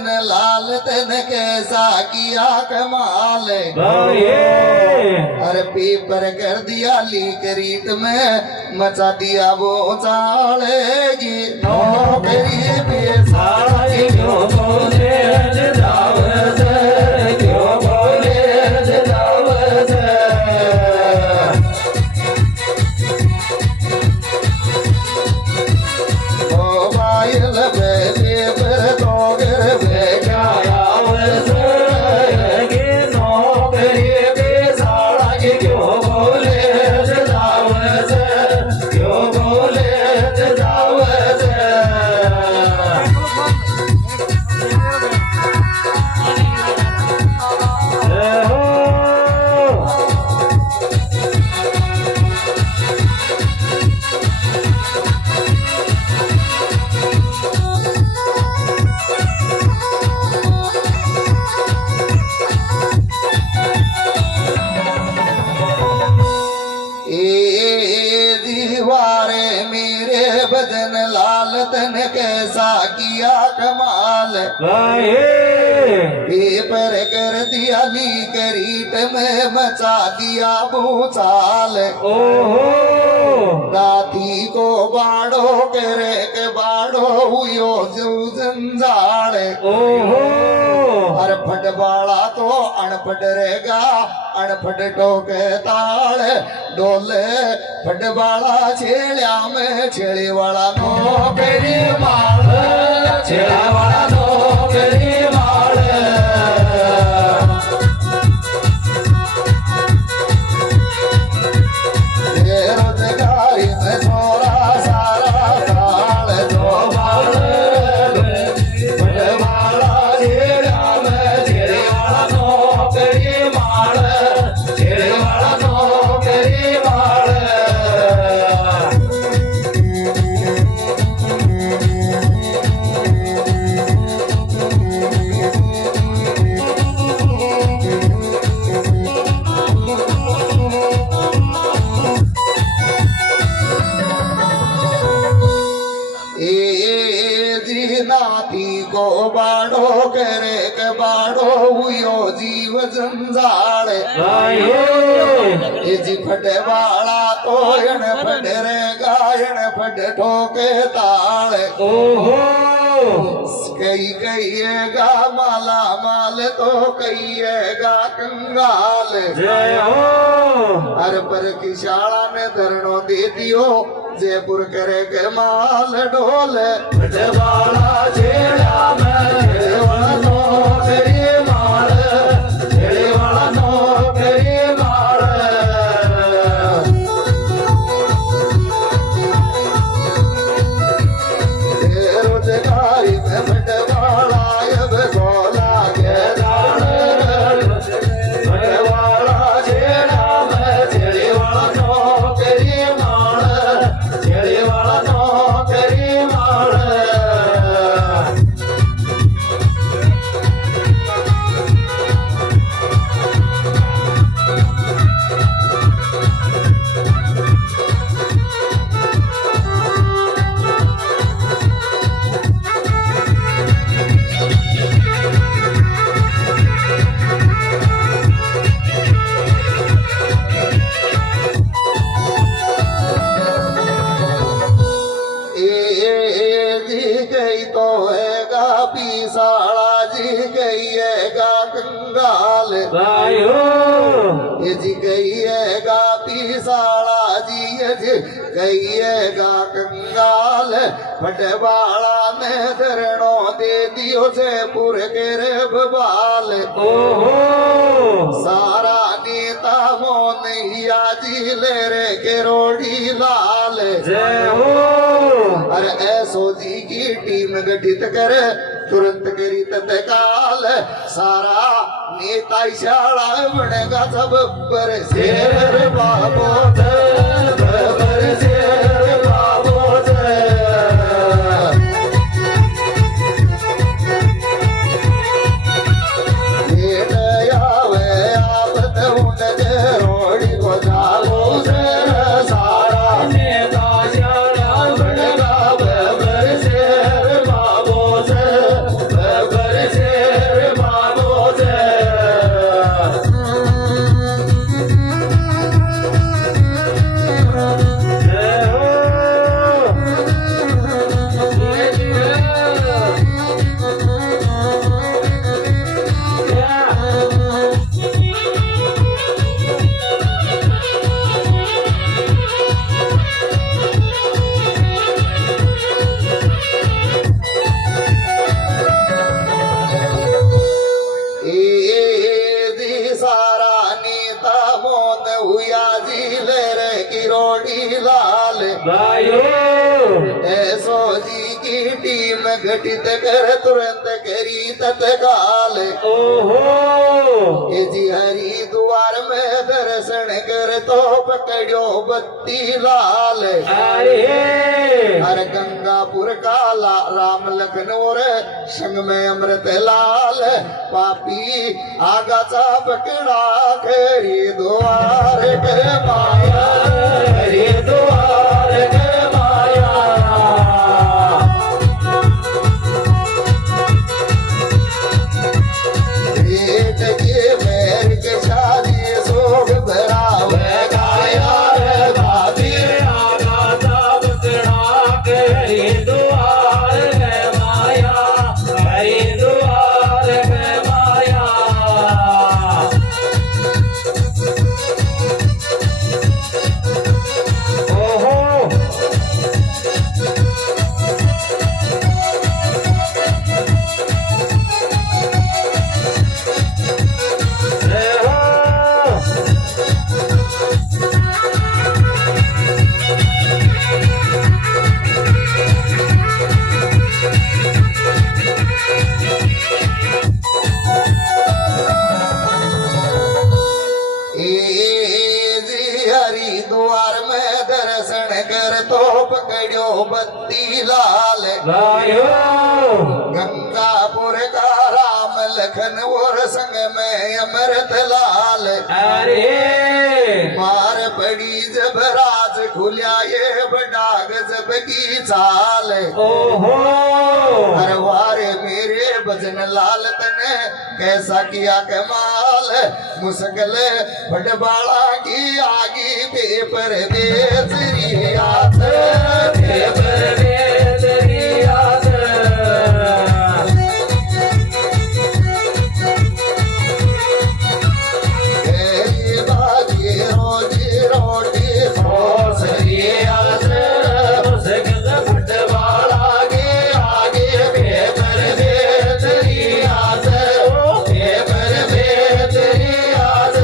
भजन लाल तन कैसा किया कमाल। अरे पेपर कर दिया लीक रीत में मचा दिया वो चालेगी नौकरी बेसाड़ा क्यों बोले जदावत क्यों बोले जदावत। मोबाइल पे पेपर तो कर बेचाया नौकरी बेसाड़ा क्यों बोले जदावत क्यों बोले जदावत। दीवारे मेरे भजन लाल तन कैसा किया कमाल। पेपर कर दिया लीक रीत में मचा दिया भूचाल। राती को बाड़ो करे के बाड़ो हुयो जो जंजाल। हर फट बाड़ा तो अनपट रहेगा अनपट टोके ताल डोले फट बाड़ा छेड़िया में छेड़ी वाला नौकरी माल छेड़ा वाला नौकरी माल। बेरोजगारी में छोरा सारा ताल दो बाल फट बाड़ा छेड़िया में छेड़ी वाला नौकरी माल छेड़ी वाला नौकरी माल। नाती को बाड़ो करे के बाड़ो हुयो जीव जंजाल। जी फटे वाला तो यण फट रे गायण फट ठोके ताल। कई कहिएगा माला माल तो कहिएगा कंगाल। हर पर की शाला ने धरणो दे दियो जयपुर करे के माल ढोले वाला छेड़ा में वाला नौकरी माल छेड़े वाला नौकरी माल। बेरोजगारी में फट वाला अब गोला के दान फट वाला छेड़ा में छेड़े वाला नौकरी माल छेड़े वाला नौकरी माल। गई तो हैगा पीसाड़ा जी गई हैगा कंगाल। जी गई हैगा पीसाड़ा जी गई हैगा कंगाल। फटवाड़ा ने धरणो दे दियो जयपुर के रे बबाल। सारा नेता मोनैया जी ले रे के रोड़ी लाल। अरे ऐसो जी की टीम गठित कर तुरंत करी तत्काल। सारा नेता शाला बनेगा सब पर शेर बाबो पर शेर बाबो रोड़ी को जागो सारा नेता शाला बनेगा टीम गठित कर तुरंत करी तत्काल ओहो ये जी हरिद्वार में दर्शन कर तो पकड़ो बत्ती लाल अरे हर गंगापुर काला राम लखन और संग में अमृत लाल पापी आगाचा पकड़ा हरिद्वार के माया हरिद्वार के माया पेट के पैर के शादी सोग भराव गाया रे बाबी हरिद्वार के माया हरिद्वार के माया ओहो हरिद्वार में दर्शन कर तो पकड़ो बत्ती लाल लायो गंगापुर का राम लखन और संग में अमृत लाल अरे मार पड़ी जब राज खुलिया ये बडाग जब की चाल ओहो हर वारे मेरे भजन लाल तने कैसा किया कमाल मुश्किल भटबाड़ा की आगी पेपर बेचरी आत पेपर बेचरी आत गई बाजी रोजी रोटी भोसरी आत मुश्किल भटवाड़ा आगे आगे पेपर बेचरी आत पेपर बेचरी आत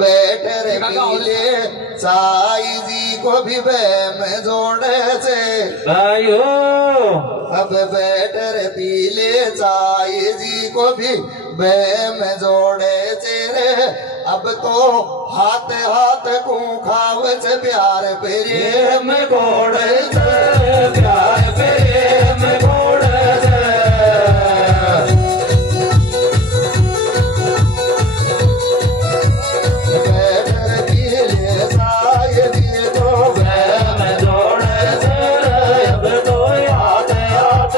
बैठ रे पीले साई जी को भी में जोड़े से लायो अब बैठ रे पीले साई जी को भी में जोड़े से रे अब तो हाथ हाथ को खावच प्यार प्रेम गोड़े से प्यार प्रेम गोड़ से बैठ रे पीले साई जी को मैं जोड़े से अब तो याद याद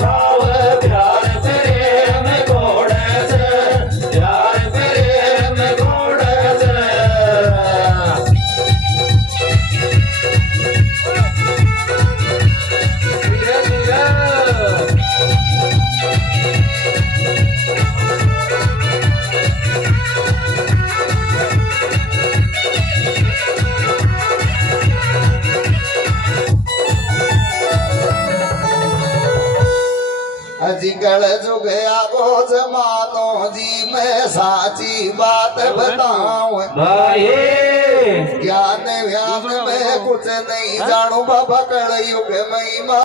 खाव प्यार प्रेम गोड़ से प्यार प्रेम गोड़ से धीरे धीरे अजिकल जो गया वो जमानो जी मैं साची बात बताऊं भाई ज्ञान व्यान में कुछ नहीं जानू बाबा कल युग महिमा